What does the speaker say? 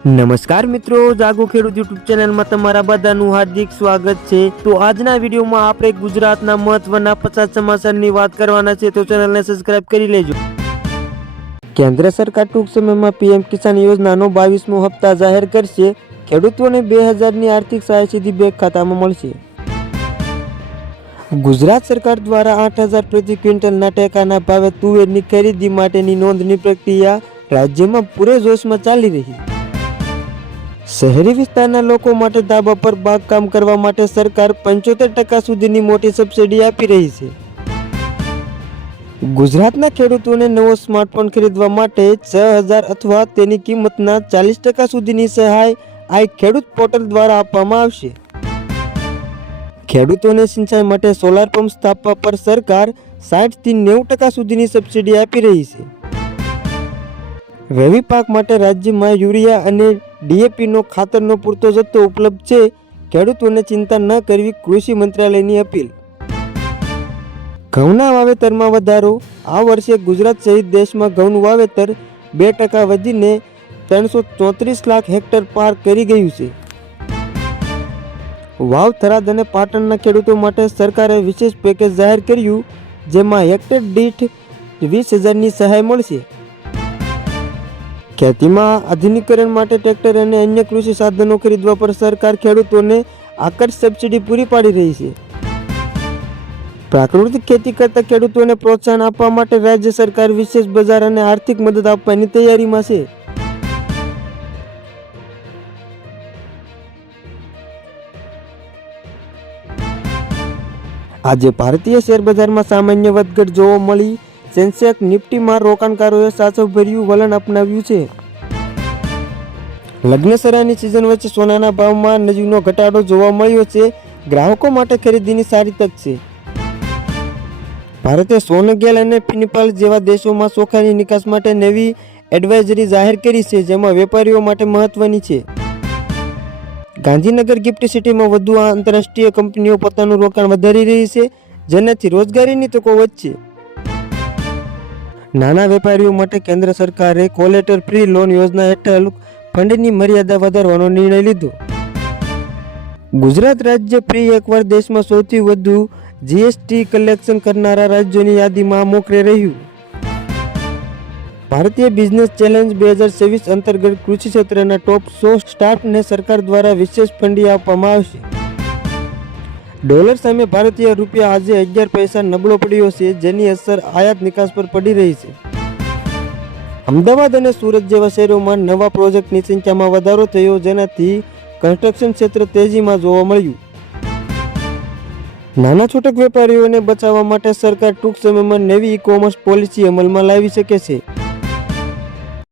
નમસ્કાર મિત્રો, જાગો ખેડૂત યુટ્યુબ ચેનલમાં તમારા બધાનું હાર્દિક સ્વાગત છે। તો આજના વિડીયોમાં આપણે ગુજરાતના મહત્વના 50 સમાચારની વાત કરવાના છે, તો ચેનલને સબસ્ક્રાઇબ કરી લેજો। કેન્દ્ર સરકાર ટૂંક સમયમાં પીએમ કિસાન યોજનાનો 22મો હપ્તા જાહેર કરશે। ખેડૂતોને 2000ની આર્થિક સહાય સીધી બેંક ખાતામાં મળશે। ગુજરાત સરકાર દ્વારા 8000 પ્રતિ ક્વિન્ટલના ટેકાના ભાવે તુવેરની ખરીદી માટેની નોંધણી પ્રક્રિયા રાજ્યમાં પૂરેજોશમાં ચાલી રહી છે। શહેરી વિસ્તારના લોકો માટે ધાબા પર બાગકામ કરવા માટે સરકાર 75% સુધીની મોટી સબસિડી આપી રહી છે। ગુજરાતના ખેડૂતોને નવો સ્માર્ટફોન ખરીદવા માટે 6000 અથવા તેની કિંમતના 40% સુધીની સહાય આ ખેડૂત પોર્ટલ દ્વારા આપવામાં આવશે। ખેડૂતોને સિંચાઈ માટે સોલાર પંપ સ્થાપવા પર સરકાર 60 થી 90% સુધીની સબસિડી આપી રહી છે। રવિ પાક માટે રાજ્યમાં યુરિયા અને ડીએપીનો ખાતરનો પૂરતો જથ્થો ઉપલબ્ધ છે। ખેડૂતોને ચિંતા ન કરવી, કૃષિ મંત્રાલયની અપીલ। ઘઉંના વાવેતરમાં વધારો। આ વર્ષે ગુજરાત સહિત દેશમાં ઘઉંનું વાવેતર 2% વધીને 334 લાખ હેક્ટર પાર કરી ગયું છે। વાવ, થરાદ અને પાટણના ખેડૂતો માટે સરકારે વિશેષ પેકેજ જાહેર કર્યું, જેમાં હેક્ટર દીઠ 20,000ની સહાય મળશે। ખેતીમાં આધુનિકીકરણ માટે ટ્રેક્ટર અને અન્ય કૃષિ સાધનો ખરીદવા પર સરકાર ખેડૂતોને આકર્ષક સબસિડી પૂરી પાડી રહી છે। પ્રાકૃતિક ખેતી કરતા ખેડૂતોને પ્રોત્સાહન આપવા માટે રાજ્ય સરકાર વિશેષ બજાર અને આર્થિક મદદ આપવાની તૈયારીમાં છે। આજે ભારતીય શેર બજારમાં સામાન્ય વધઘટ જોવા મળી। સેન્સેક્સ નિફ્ટીમાં રોકાણકારોએ સાચવભર્યું વલણ અપનાવ્યું છે। લગ્નસરાની સિઝન વચ્ચે સોનાના ભાવમાં નજીવો ઘટાડો જોવા મળ્યો છે। ગ્રાહકો માટે ખરીદીની સારી તક છે। ભારતે સોનગેલ અને નેપાળ જેવા દેશોમાં ચોખાની નિકાસ માટે નવી એડવાઇઝરી જાહેર કરી છે, જેમાં વેપારીઓ માટે મહત્વની છે। ગાંધીનગર ગિફ્ટ સિટીમાં વધુ આંતરરાષ્ટ્રીય કંપનીઓ પોતાનું રોકાણ વધારી રહી છે, જેનાથી રોજગારીની તકો વધશે। નાના વેપારીઓ માટે કેન્દ્ર સરકારે કોલેટર ફ્રી લોન યોજના હેઠળ ફંડની મર્યાદા વધારવાનો નિર્ણય લીધો। ગુજરાત રાજ્ય ફરી એકવાર દેશમાં સૌથી વધુ જીએસટી કલેક્શન કરનારા રાજ્યોની યાદીમાં મોખરે રહ્યું। ભારતીય બિઝનેસ ચેલેન્જ 2024 અંતર્ગત કૃષિ ક્ષેત્રના ટોપ 100 સ્ટાર્ટઅપને સરકાર દ્વારા વિશેષ ફંડિંગ આપવામાં આવશે। ડોલર સામે ભારતીય રૂપિયા આજે 11 પૈસા નબળો પડ્યો છે, જેની અસર આયાત નિકાસ પર પડી રહી છે। અમદાવાદ અને સુરત જેવા શહેરોમાં નવા પ્રોજેક્ટની સંખ્યામાં વધારો થયો, જેનાથી કન્સ્ટ્રક્શન ક્ષેત્ર તેજીમાં જોવા મળ્યું। નાના છૂટક વેપારીઓને બચાવવા માટે સરકાર ટૂંક સમયમાં નવી ઈ કોમર્સ પોલિસી અમલમાં લાવી શકે છે।